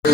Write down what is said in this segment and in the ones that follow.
तो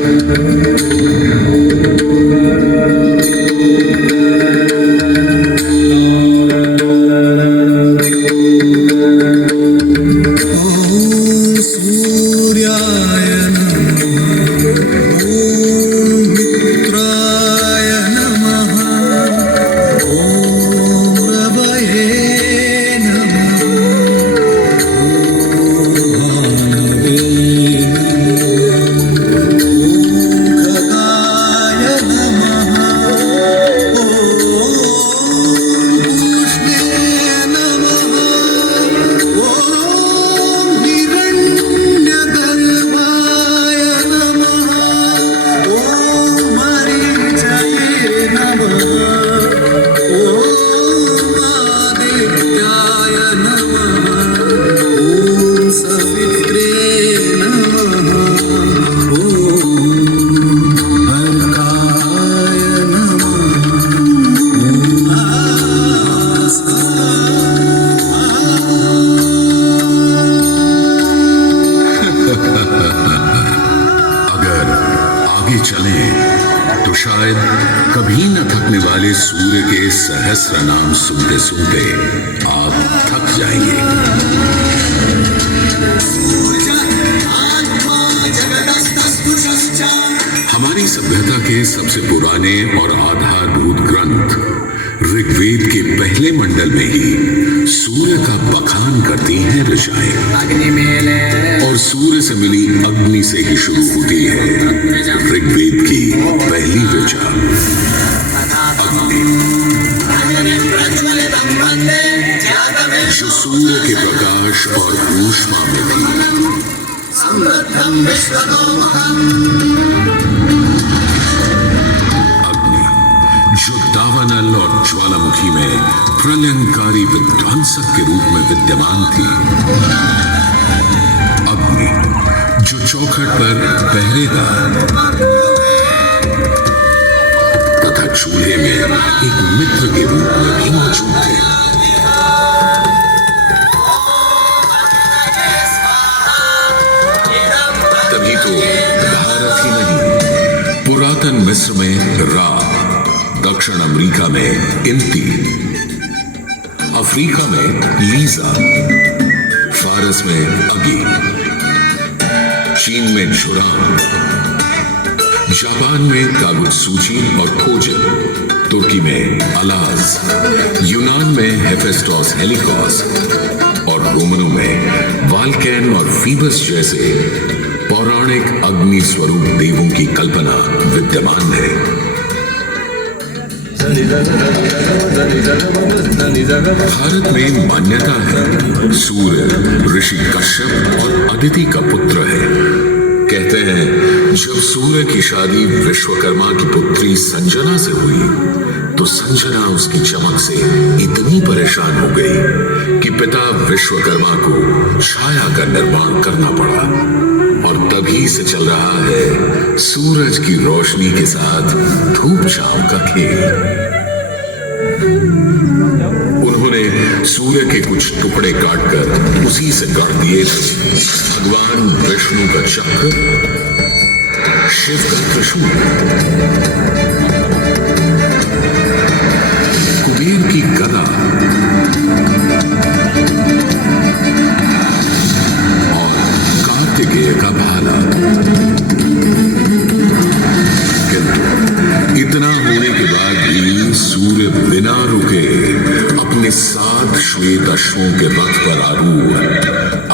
शायद कभी न थकने वाले सूर्य के सहस्र नाम सुनते सुनते आप थक जाएंगे। हमारी सभ्यता के सबसे पुराने और आधारभूत ग्रंथ ऋग्वेद के पहले मंडल में ही सूर्य का बखान करती हैं ऋचाएं, और सूर्य से मिली अग्नि से ही शुरू होती है ऋग्वेद की पहली ऋचा अग्नि, जो सूर्य के प्रकाश और ऊष्मा में थी। जो दावानल और ज्वालामुखी में प्रलयंकारी विध्वंसक के रूप में विद्यमान थी। अग्नि जो चौखट पर पहरेदार तथा चूल्हे में एक मित्र के रूप में भी मौजूद थे। तभी तो भारत ही नहीं, पुरातन मिस्र में रा, दक्षिण अमेरिका में इंती, अफ्रीका में लीजा, फारस में अगी, चीन में झुराम, जापान में कागुत्सूची और खोजन, तुर्की में अलाज, यूनान में हेफेस्टोस हेलिकोस और रोमनों में वाल्कैन और फीबस जैसे पौराणिक अग्नि स्वरूप देवों की कल्पना विद्यमान है। भारत में मान्यता है सूर्य ऋषि कश्यप और अदिति का पुत्र है। कहते हैं जब सूर्य की शादी विश्वकर्मा की पुत्री संजना से हुई तो संजना उसकी चमक से इतनी परेशान हो गई कि पिता विश्वकर्मा को छाया का निर्माण करना पड़ा, और तभी से चल रहा है सूरज की रोशनी के साथ धूप छांव का खेल। उन्होंने सूर्य के कुछ टुकड़े काटकर उसी से गढ़ दिए थे भगवान विष्णु का चक्र, शिव का त्रिशूल, कुबेर की गदा और कार्तिकेय का भाला। किंतु इतना होने के बाद भी सूर्य बिना रुके अपने 7 श्वेत अश्वों के रथ पर आरूढ़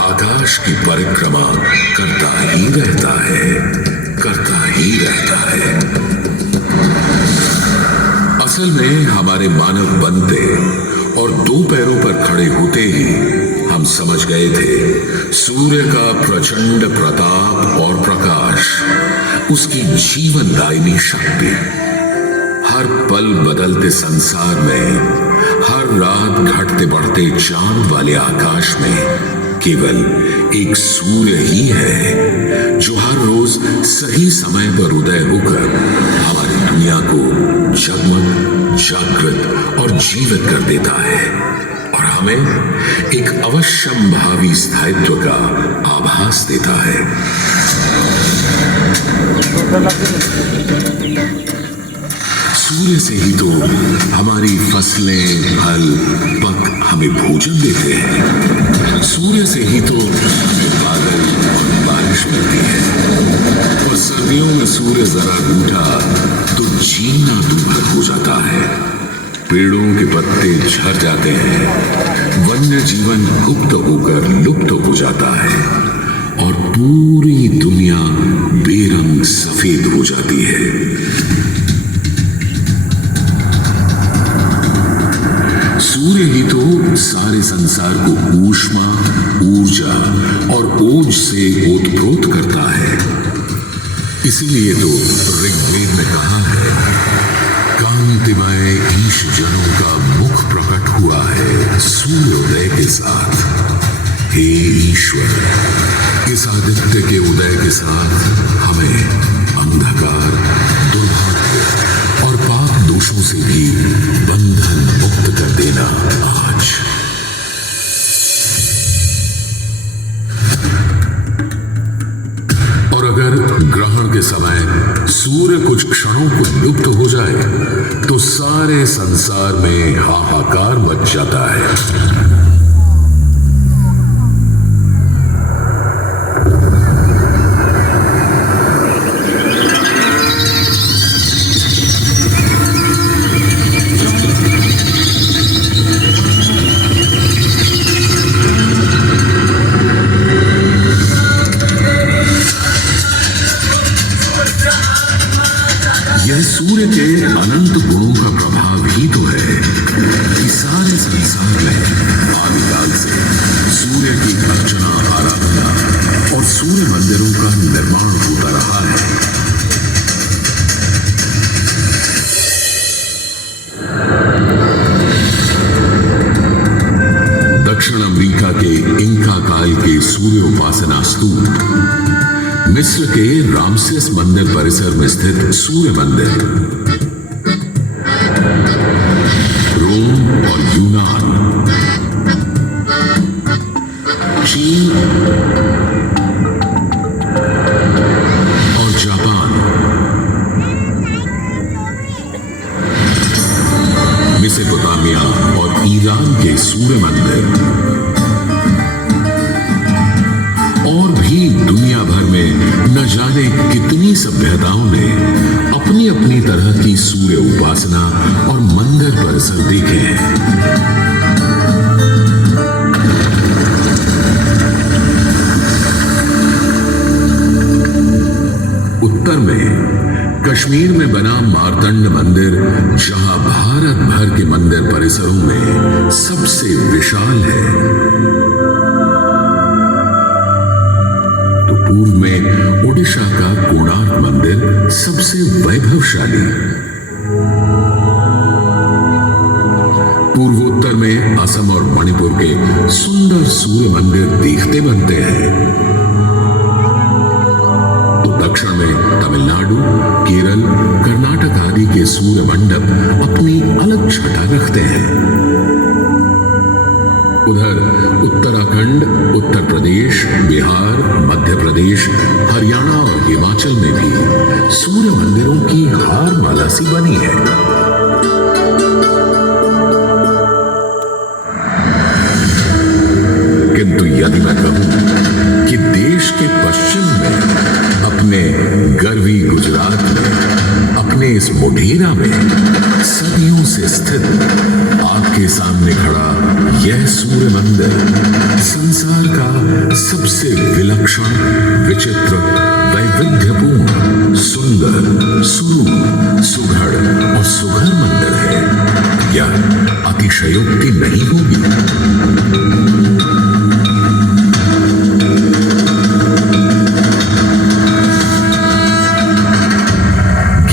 आकाश की परिक्रमा करता ही रहता है, करता ही रहता है। असल में हमारे मानव बनते और 2 पैरों पर खड़े होते ही हम समझ गए थे सूर्य का प्रचंड प्रताप और प्रकाश, उसकी जीवनदायिनी शक्ति। हर पल बदलते संसार में, हर रात घटते बढ़ते चांद वाले आकाश में केवल एक सूर्य ही है जो हर रोज सही समय पर उदय होकर हमारी दुनिया को जगमग, जागृत और जीवित कर देता है, और हमें एक अवश्यंभावी स्थायित्व का आभास देता है। सूर्य से ही तो हमारी फसलें, फल, पक हमें भोजन देते हैं। सूर्य से ही तो हमें बादल और बारिश मिलती है। और सर्दियों में सूर्य जरा रूठा तो जीना दुर्भर हो जाता है। पेड़ों के पत्ते झड़ जाते हैं, वन्य जीवन गुप्त होकर लुप्त हो जाता है और पूरी दुनिया बेरंग सफेद हो जाती है। सूर्य ही तो सारे संसार को ऊष्मा, ऊर्जा और ओज से ओतप्रोत करता है। इसीलिए तो ऋग्वेद में कहा है, कांतिमय ईश जनों का मुख प्रकट हुआ है सूर्योदय के साथ। हे ईश्वर, इस आदित्य के उदय के साथ हमें अंधकार, दुर्भाग्य और पाप दोषों से भी बंधन मुक्त कर देना आज। और अगर ग्रहण के समय सूर्य कुछ क्षणों को लुप्त हो जाए तो सारे संसार में हाहाकार मच जाता है। यह सूर्य के अनंत गुणों का प्रभाव ही तो है कि सारे संसार में आदिकाल से सूर्य की अर्चना, आराधना और सूर्य मंदिरों का निर्माण होता रहा है। दक्षिण अमेरिका के इंका काल के सूर्य उपासना स्तूप, मिस्र के रामसेस मंदिर परिसर में स्थित सूर्य मंदिर, रोम और यूनान, चीन और जापान, मेसोपोटामिया और ईरान के सूर्य मंदिर और भी दुनिया भर में न जाने कितनी सभ्यताओं ने अपनी अपनी तरह की सूर्य उपासना और मंदिर परिसर देखे हैं। उत्तर में कश्मीर में बना मार्तंड मंदिर, जहां भारत भर के मंदिर परिसरों में सबसे विशाल है। पूर्व में ओडिशा का कोणार्क मंदिर सबसे वैभवशाली। पूर्वोत्तर में असम और मणिपुर के सुंदर सूर्य मंदिर देखते बनते हैं। तो दक्षिण में तमिलनाडु, केरल, कर्नाटक आदि के सूर्य मंडप अपनी अलग छटा रखते हैं। उधर उत्तराखंड, उत्तर प्रदेश, बिहार, मध्य प्रदेश, हरियाणा और हिमाचल में भी सूर्य मंदिरों की हार माला सी बनी है। किंतु यदि मैं कहूं कि देश के पश्चिम में, अपने गर्वी गुजरात में, अपने इस मोढेरा में सदियों से स्थित आपके सामने खड़ा यह सूर्य मंदिर संसार का सबसे विलक्षण, विचित्र, वैविध्यपूर्ण, सुंदर, सुरूप, सुघड़ और सुघर मंदिर है, यह अतिशयोक्ति नहीं होगी।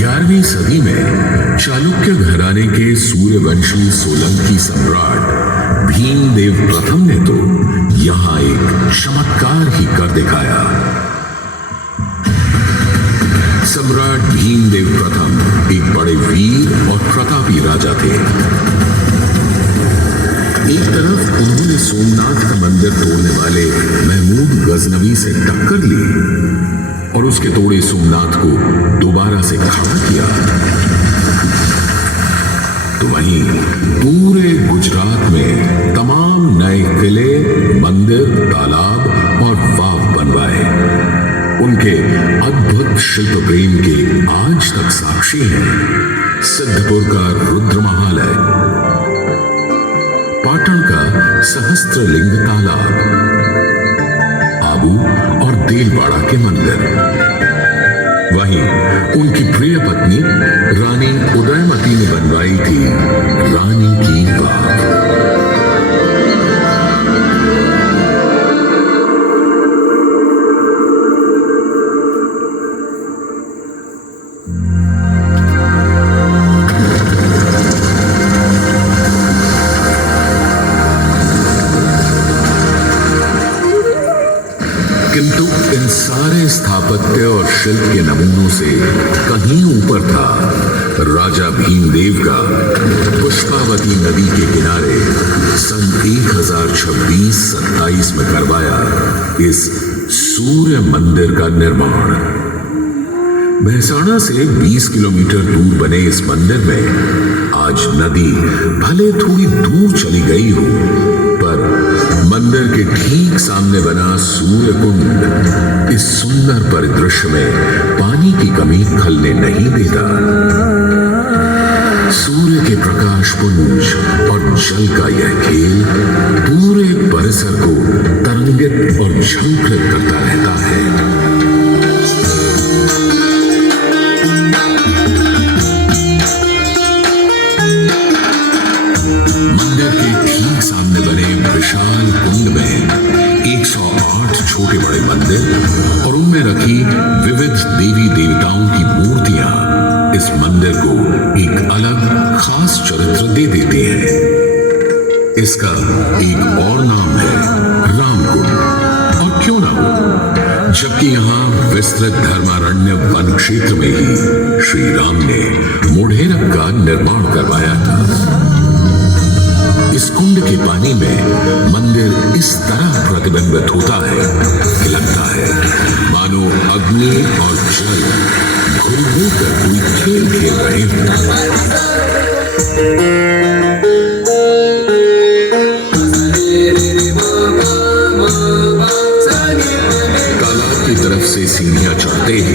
11वीं सदी में चालुक्य घराने के सूर्यवंशी सोलंकी सम्राट भीमदेव प्रथम ने तो यहां एक चमत्कार ही कर दिखाया। सम्राट भीमदेव प्रथम एक बड़े वीर और प्रतापी राजा थे। एक तरफ उन्होंने सोमनाथ का मंदिर तोड़ने वाले महमूद गजनवी से टक्कर ली और उसके तोड़े सोमनाथ को दोबारा से खड़ा किया। तो वहीं पूरे गुजरात में तमाम नए किले, मंदिर, तालाब और वाव बनवाए। उनके अद्भुत शिल्प प्रेम के आज तक साक्षी हैं सिद्धपुर का रुद्र महालय, पाटन का सहस्त्रलिंग तालाब, आबू और देलवाड़ा के मंदिर। वहीं उनकी प्रिय पत्नी रानी उदयमती ने बनवाई थी रानी की वाव। किंतु इन सारे स्थापत्य और शिल्प के नमूनों से कहीं ऊपर था राजा भीमदेव का पुष्पावती नदी के किनारे सन 1026-27 में करवाया इस सूर्य मंदिर का निर्माण। मेहसाणा से 20 किलोमीटर दूर बने इस मंदिर में आज नदी भले थोड़ी दूर चली गई हो, पर मंदिर के ठीक सामने बना सूर्य कुंड इस सुंदर परिदृश्य में पानी की कमी खलने नहीं देता। सूर्य के प्रकाश पुंज और जल का यह खेल पूरे परिसर को तरंगित और झंकृत करता रहता है। मंदिर के ठीक सामने बने विशाल कुंड में 108 छोटे बड़े मंदिर और उनमें रखी विविध देवी देवताओं की मूर्तियां इस मंदिर को एक अलग खास चरित्र दे देती हैं। इसका एक और नाम है रामकुंड, और क्यों ना हो, जबकि यहाँ विस्तृत धर्मारण्य वन क्षेत्र में ही श्री राम ने मोढेरक का निर्माण करवाया था। इस कुंड के पानी में मंदिर इस तरह प्रतिबिंबित होता है कि लगता है मानो अग्नि और जल घुल मिलकर कोई खेल खेल रहे हों। तालाब की तरफ से सीढ़ियां चढ़ते ही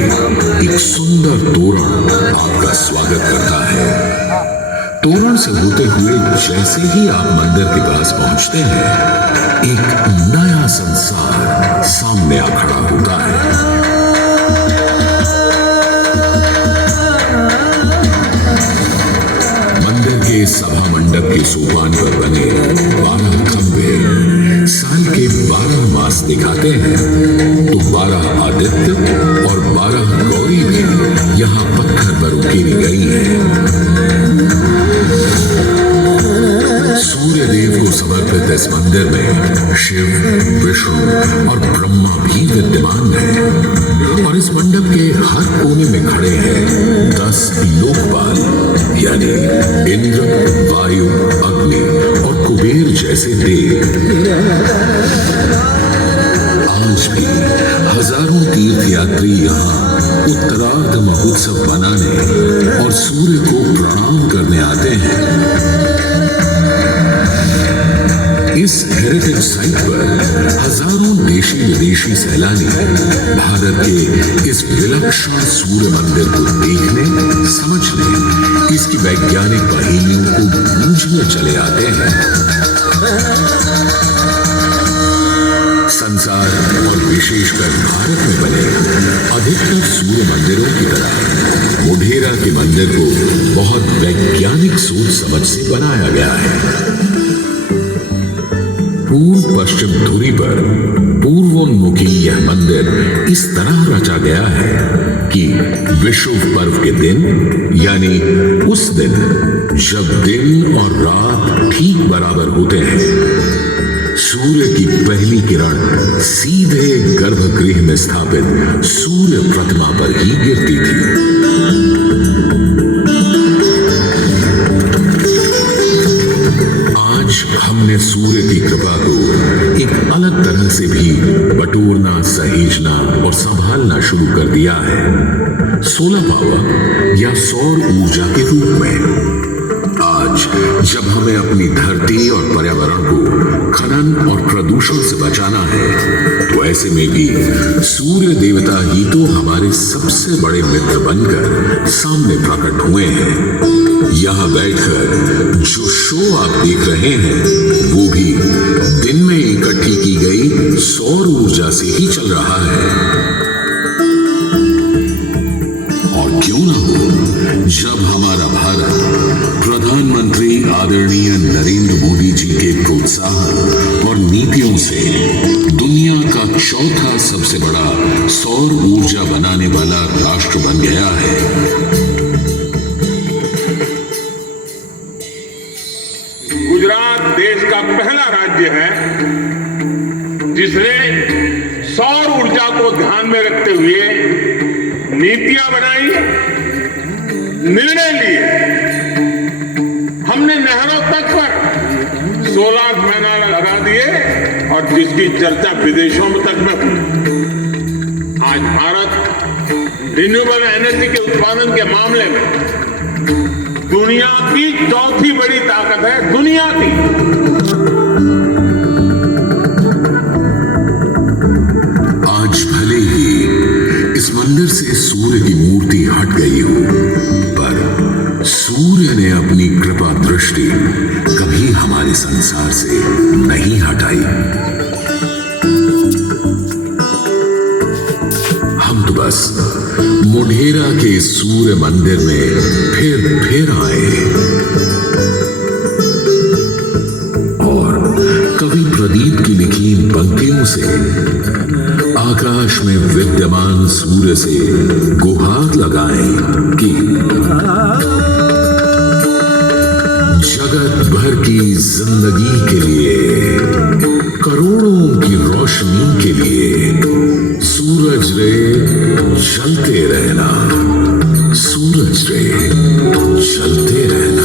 एक सुंदर तोरण आपका स्वागत करता है। तोरण से होते हुए जैसे ही आप मंदिर के पास पहुंचते हैं, एक नया संसार सामने आ खड़ा होता है। मंदिर के सभा मंडप के सोपान पर बने 12 खंभे साल के 12 मास दिखाते हैं, तो 12 आदित्य और 12 गौरी भी यहाँ पत्थर पर उकेरी गई है। सूर्य देव को समर्पित इस मंदिर में शिव, विष्णु और ब्रह्मा भी विद्यमान है, और इस मंडप के हर कोने में खड़े हैं 10 लोकपाल, यानी इंद्र, वायु, अग्नि और कुबेर जैसे देव। आज भी हजारों तीर्थयात्री यहाँ उत्तरार्ध महोत्सव मनाने और सूर्य को प्रणाम करने आते हैं। इस हेरिटेज साइट पर हजारों देशी विदेशी सैलानी भारत के इस विलक्षण सूर्य मंदिर को देखने, समझने, इसकी वैज्ञानिक पहेलियों को बूझने चले आते हैं। संसार और विशेषकर भारत में बने अधिकतर सूर्य मंदिरों की तरह मोढेरा के मंदिर को बहुत वैज्ञानिक सोच समझ से बनाया गया है। पूर्व पश्चिम धुरी पर पूर्वोन्मुखी यह मंदिर इस तरह रचा गया है कि विषुव पर्व के दिन, यानी उस दिन जब दिन और रात ठीक बराबर होते हैं, सूर्य की पहली किरण सीधे गर्भगृह में स्थापित सूर्य प्रतिमा पर ही गिरती थी। आज हमने सूर्य की कृपा को एक अलग तरह से भी बटोरना, सहेजना और संभालना शुरू कर सोलर पावर या सौर ऊर्जा के रूप में। आज जब हमें अपनी धरती और पर्यावरण को खनन और प्रदूषण से बचाना है, तो ऐसे में भी सूर्य देवता ही तो हमारे सबसे बड़े मित्र बनकर सामने प्रकट हुए हैं। यहाँ बैठकर जो शो आप देख रहे हैं, वो भी दिन में इकट्ठी की गई सौर ऊर्जा से ही चल रहा है। और क्यों ना हो, जब हमारा भारत प्रधानमंत्री आदरणीय नरेंद्र मोदी जी के प्रोत्साहन और नीतियों से दुनिया का चौथा सबसे बड़ा सौर ऊर्जा बनाने वाला राष्ट्र बन गया है। गुजरात देश का पहला राज्य है जिसने सौर ऊर्जा को ध्यान में रखते हुए नीतियां बनाई, निर्णय लिए। हमने नहरों तक पर सोलर पैनल लगा दिए और जिसकी चर्चा विदेशों में तक में हुई। आज भारत रिन्यूएबल एनर्जी के उत्पादन के मामले में दुनिया की चौथी बड़ी ताकत है, दुनिया की। आज भले ही इस मंदिर से सूर्य की मूर्ति हट गई हो, पर सूर्य ने अपनी कृपा दृष्टि कभी हमारे संसार से नहीं हटाई। हम तो बस मोढेरा के सूर्य मंदिर में फिर आए और कवि प्रदीप की लिखी इन पंक्तियों से आकाश में विद्यमान सूर्य से गुहार लगाएं कि जगत भर की जिंदगी के लिए, करोड़ों की रोशनी के लिए सूरज रे जलते रहना, सूरज रे जलते रहना।